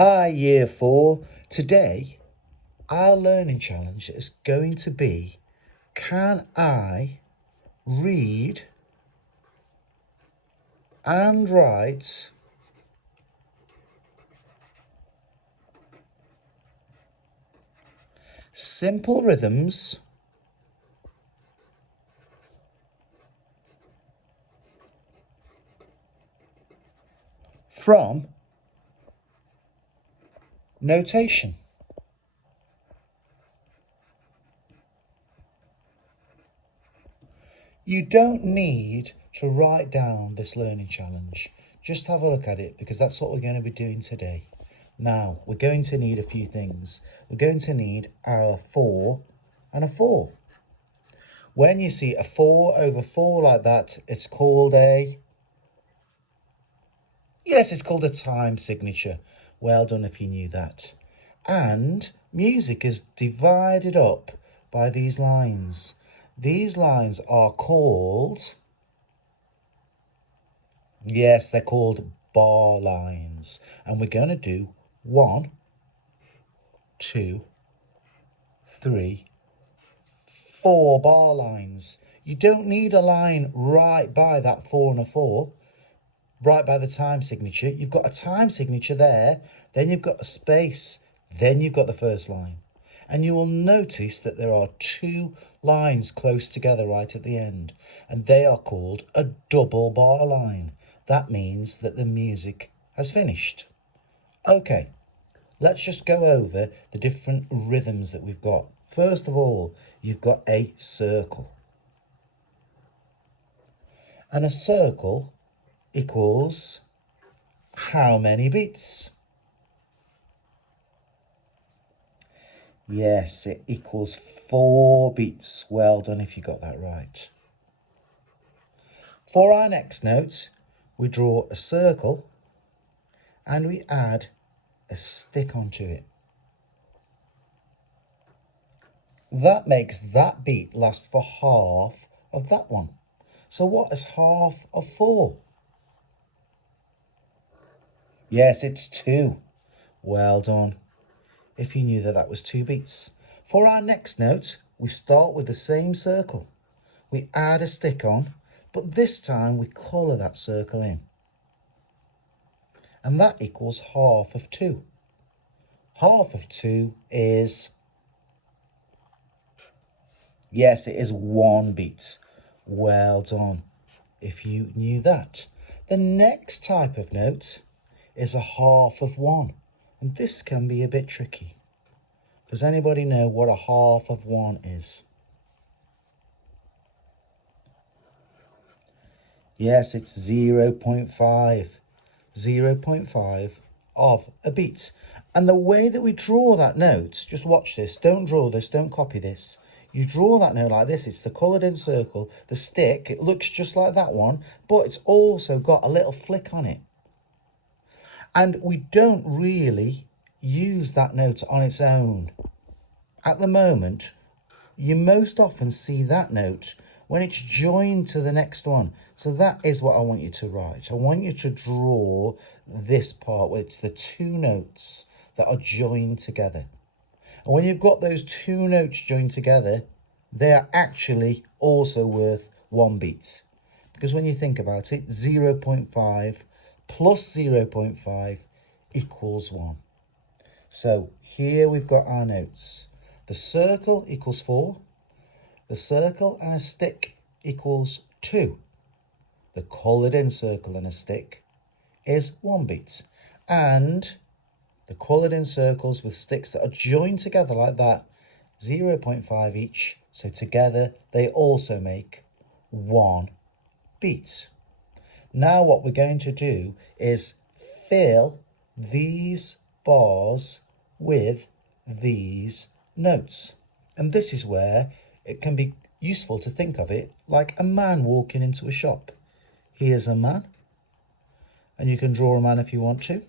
Hi, Year 4. Today, our learning challenge is going to be, can I read and write simple rhythms from notation? You don't need to write down this learning challenge. Just have a look at it because that's what we're going to be doing today. Now, we're going to need a few things. We're going to need our 4 and a 4. When you see a 4 over 4 like that, it's called a... Yes, it's called a time signature. Well done if you knew that. And music is divided up by these lines. These lines are called... Yes, they're called bar lines. And we're going to do 1, 2, 3, 4 bar lines. You don't need a line right by that 4 and a 4. Right by the time signature. You've got a time signature there, then you've got a space, then you've got the first line. And you will notice that there are 2 lines close together right at the end, and they are called a double bar line. That means that the music has finished. Okay, let's just go over the different rhythms that we've got. First of all, you've got a circle. And a circle equals how many beats? Yes, it equals 4 beats. Well done if you got that right. For our next note, we draw a circle and we add a stick onto it. That makes that beat last for half of that one. So what is half of 4? Yes, it's 2. Well done if you knew that that was 2 beats. For our next note, we start with the same circle. We add a stick on, but this time we colour that circle in. And that equals half of 2. Half of 2 is... Yes, it is 1 beat. Well done if you knew that. The next type of note is a half of 1. And this can be a bit tricky. Does anybody know what a half of 1 is? Yes, it's 0.5. 0.5 of a beat. And the way that we draw that note, just watch this, don't draw this, don't copy this. You draw that note like this, it's the coloured in circle, the stick, it looks just like that one, but it's also got a little flick on it. And we don't really use that note on its own. At the moment, you most often see that note when it's joined to the next one. So that is what I want you to write. I want you to draw this part where it's the 2 notes that are joined together. And when you've got those 2 notes joined together, they are actually also worth 1 beat. Because when you think about it, 0.5 plus 0.5 equals 1. So here we've got our notes. The circle equals 4. The circle and a stick equals 2. The coloured in circle and a stick is 1 beat. And the coloured in circles with sticks that are joined together like that, 0.5 each. So together they also make 1 beat. Now what we're going to do is fill these bars with these notes. And this is where it can be useful to think of it like a man walking into a shop. Here's a man, and you can draw a man if you want to.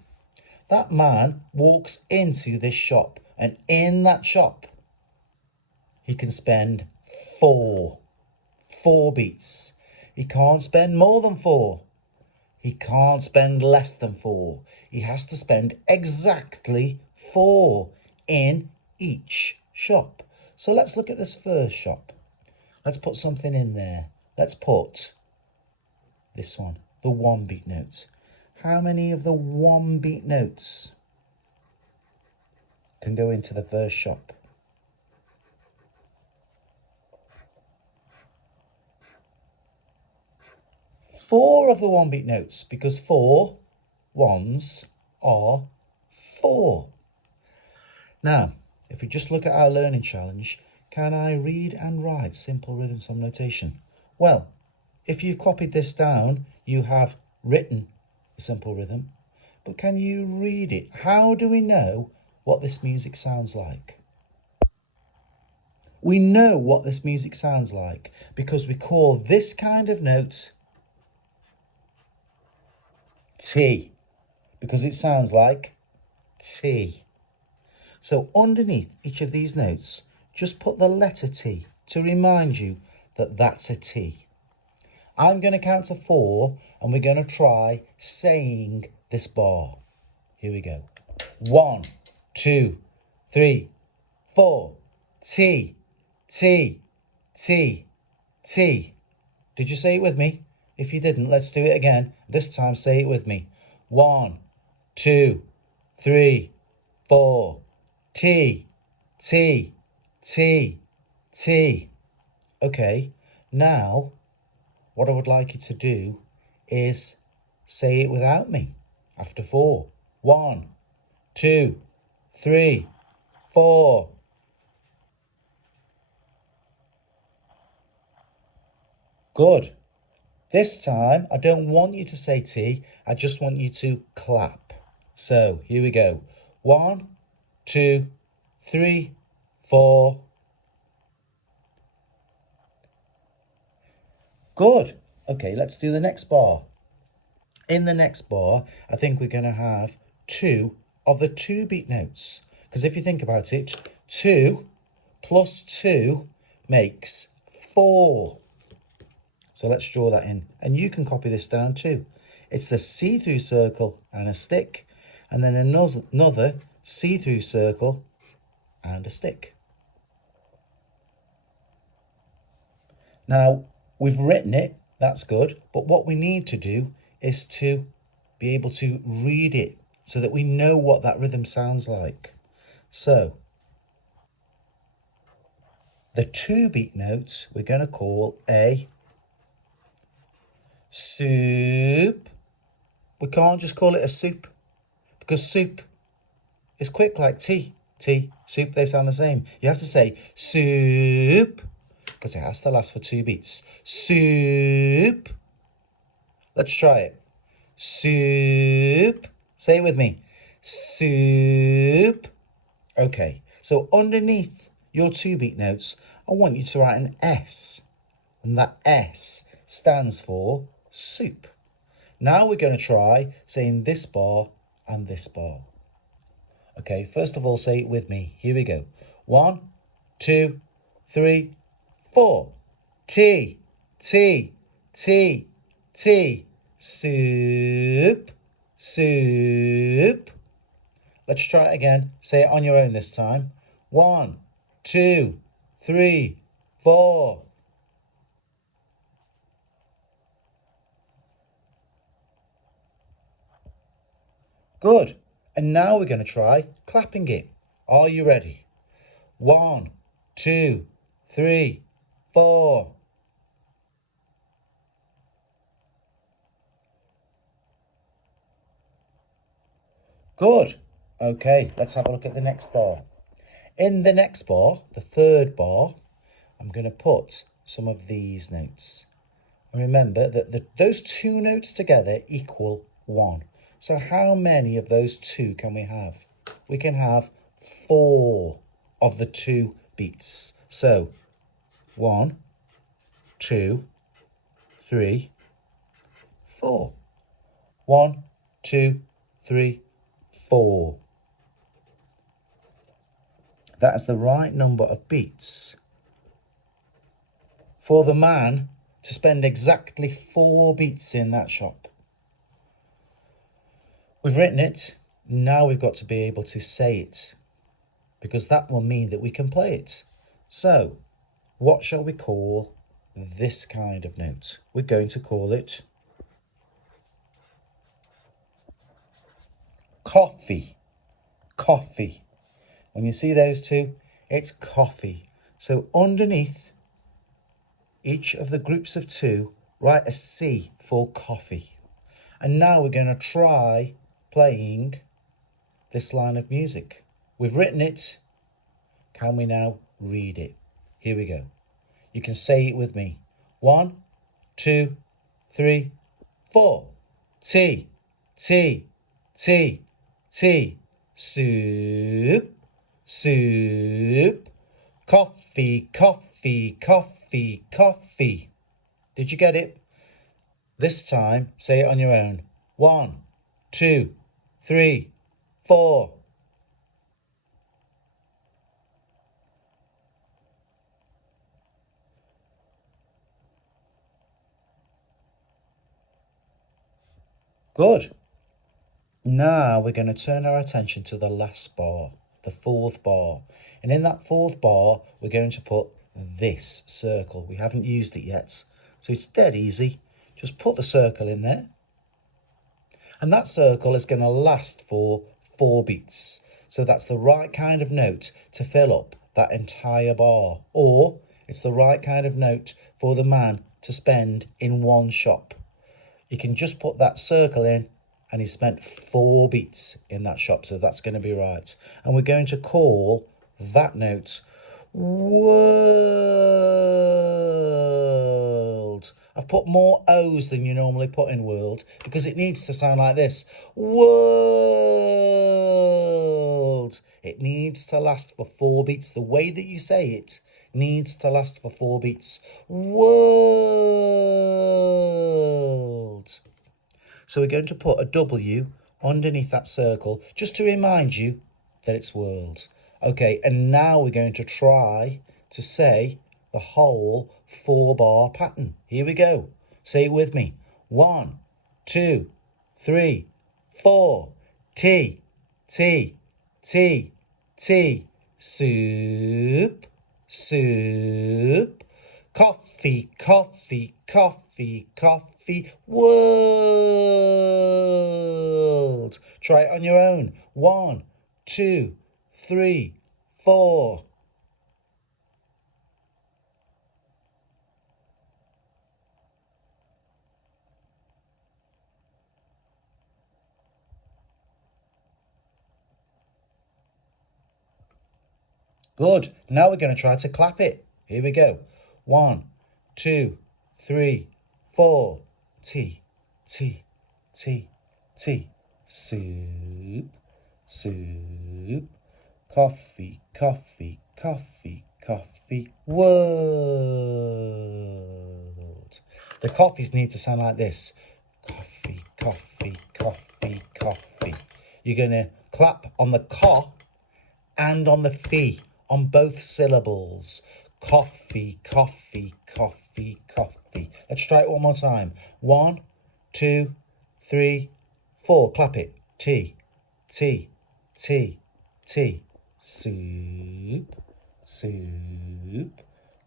That man walks into this shop, and in that shop, he can spend 4 beats. He can't spend more than 4 He can't spend less than 4. He has to spend exactly 4 in each shop. So let's look at this first shop. Let's put something in there. Let's put this one, the 1 beat notes. How many of the 1 beat notes can go into the first shop? 4 of the 1 beat notes, because 4 ones are 4. Now, if we just look at our learning challenge, can I read and write simple rhythm sum notation? Well, if you've copied this down, you have written the simple rhythm, but can you read it? How do we know what this music sounds like? We know what this music sounds like because we call this kind of note T, because it sounds like T. So underneath each of these notes, just put the letter T to remind you that that's a T. I'm going to count to 4 and we're going to try saying this bar. Here we go. 1, 2, 3, 4. T, T, T, T. Did you say it with me? If you didn't, let's do it again. This time, say it with me. 1, 2, 3, 4. T, T, T, T. Okay, now what I would like you to do is say it without me after 4. 1, 2, 3, 4. Good. This time, I don't want you to say T, I just want you to clap. So, here we go. 1, 2, 3, 4. Good. Okay, let's do the next bar. In the next bar, I think we're going to have 2 of the 2 beat notes. Because if you think about it, 2 plus 2 makes 4. So let's draw that in. And you can copy this down too. It's the see-through circle and a stick. And then another see-through circle and a stick. Now, we've written it. That's good. But what we need to do is to be able to read it so that we know what that rhythm sounds like. So, the 2 beat notes we're going to call a soup. We can't just call it a soup because soup is quick like tea. Tea, soup, they sound the same. You have to say soup because it has to last for 2 beats. Soup. Let's try it. Soup. Say it with me. Soup. Okay, so underneath your 2 beat notes, I want you to write an S. And that S stands for soup. Now we're going to try saying this bar and this bar. Okay, first of all, say it with me. Here we go. 1, 2, 3, 4. T, T, T, T. Soup, soup. Let's try it again. Say it on your own this time. 1, 2, 3, 4. Good. And now we're going to try clapping it. Are you ready? 1, 2, 3, 4. Good. Okay, let's have a look at the next bar. In the next bar, the 3rd bar, I'm going to put some of these notes. And remember that those 2 notes together equal 1. So how many of those 2 can we have? We can have 4 of the 2 beats. So 1, 2, 3, 4. 1, 2, 3, 4. That is the right number of beats for the man to spend exactly 4 beats in that shop. We've written it. Now we've got to be able to say it, because that will mean that we can play it. So, what shall we call this kind of note? We're going to call it coffee. Coffee. When you see those two, it's coffee. So underneath each of the groups of two, write a C for coffee. And now we're going to try playing this line of music. We've written it. Can we now read it? Here we go. You can say it with me. 1, 2, 3, 4. Tea, tea, tea, tea. Soup, soup. Coffee, coffee, coffee, coffee. Did you get it? This time, say it on your own. 1, 2, 3, 4. Good. Now we're going to turn our attention to the last bar, the fourth bar. And in that fourth bar, we're going to put this circle. We haven't used it yet, so it's dead easy. Just put the circle in there. And that circle is going to last for 4 beats. So that's the right kind of note to fill up that entire bar. Or it's the right kind of note for the man to spend in one shop. You can just put that circle in and he spent 4 beats in that shop. So that's going to be right. And we're going to call that note world. I've put more O's than you normally put in world because it needs to sound like this. World. It needs to last for 4 beats. The way that you say it needs to last for 4 beats. World. So we're going to put a W underneath that circle just to remind you that it's world. Okay, and now we're going to try to say the whole 4-bar pattern. Here we go. Say it with me. 1, 2, 3, 4. Tea, tea, tea, tea. Soup, soup. Coffee, coffee, coffee, coffee. World. Try it on your own. 1, 2, 3, 4. Good. Now we're going to try to clap it. Here we go. 1, 2, 3, 4. Tea, tea, tea, tea. Soup, soup. Coffee, coffee, coffee, coffee. World. The coffees need to sound like this. Coffee, coffee, coffee, coffee. You're going to clap on the co and on the fee, on both syllables. Coffee, coffee, coffee, coffee. Let's try it one more time. 1, 2, 3, 4. Clap it. Tea, tea, tea, tea. Soup, soup.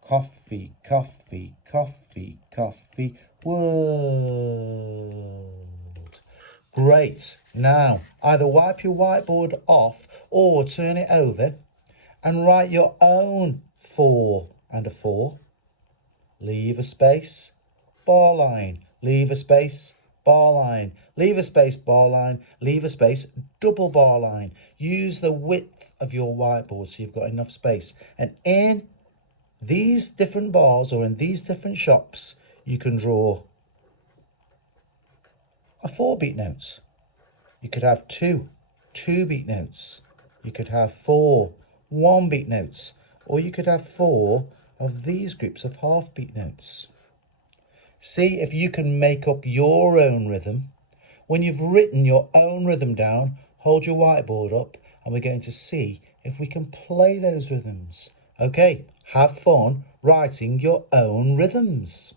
Coffee, coffee, coffee, coffee. World. Great. Now, either wipe your whiteboard off or turn it over and write your own 4 and a 4. Leave a space, bar line. Leave a space, bar line. Leave a space, bar line. Leave a space, double bar line. Use the width of your whiteboard so you've got enough space. And in these different bars or in these different shops, you can draw a 4-beat note. You could have 2 2-beat notes. You could have 4 1-beat notes. Or you could have 4 of these groups of half-beat notes. See if you can make up your own rhythm. When you've written your own rhythm down, hold your whiteboard up and we're going to see if we can play those rhythms. Okay, have fun writing your own rhythms.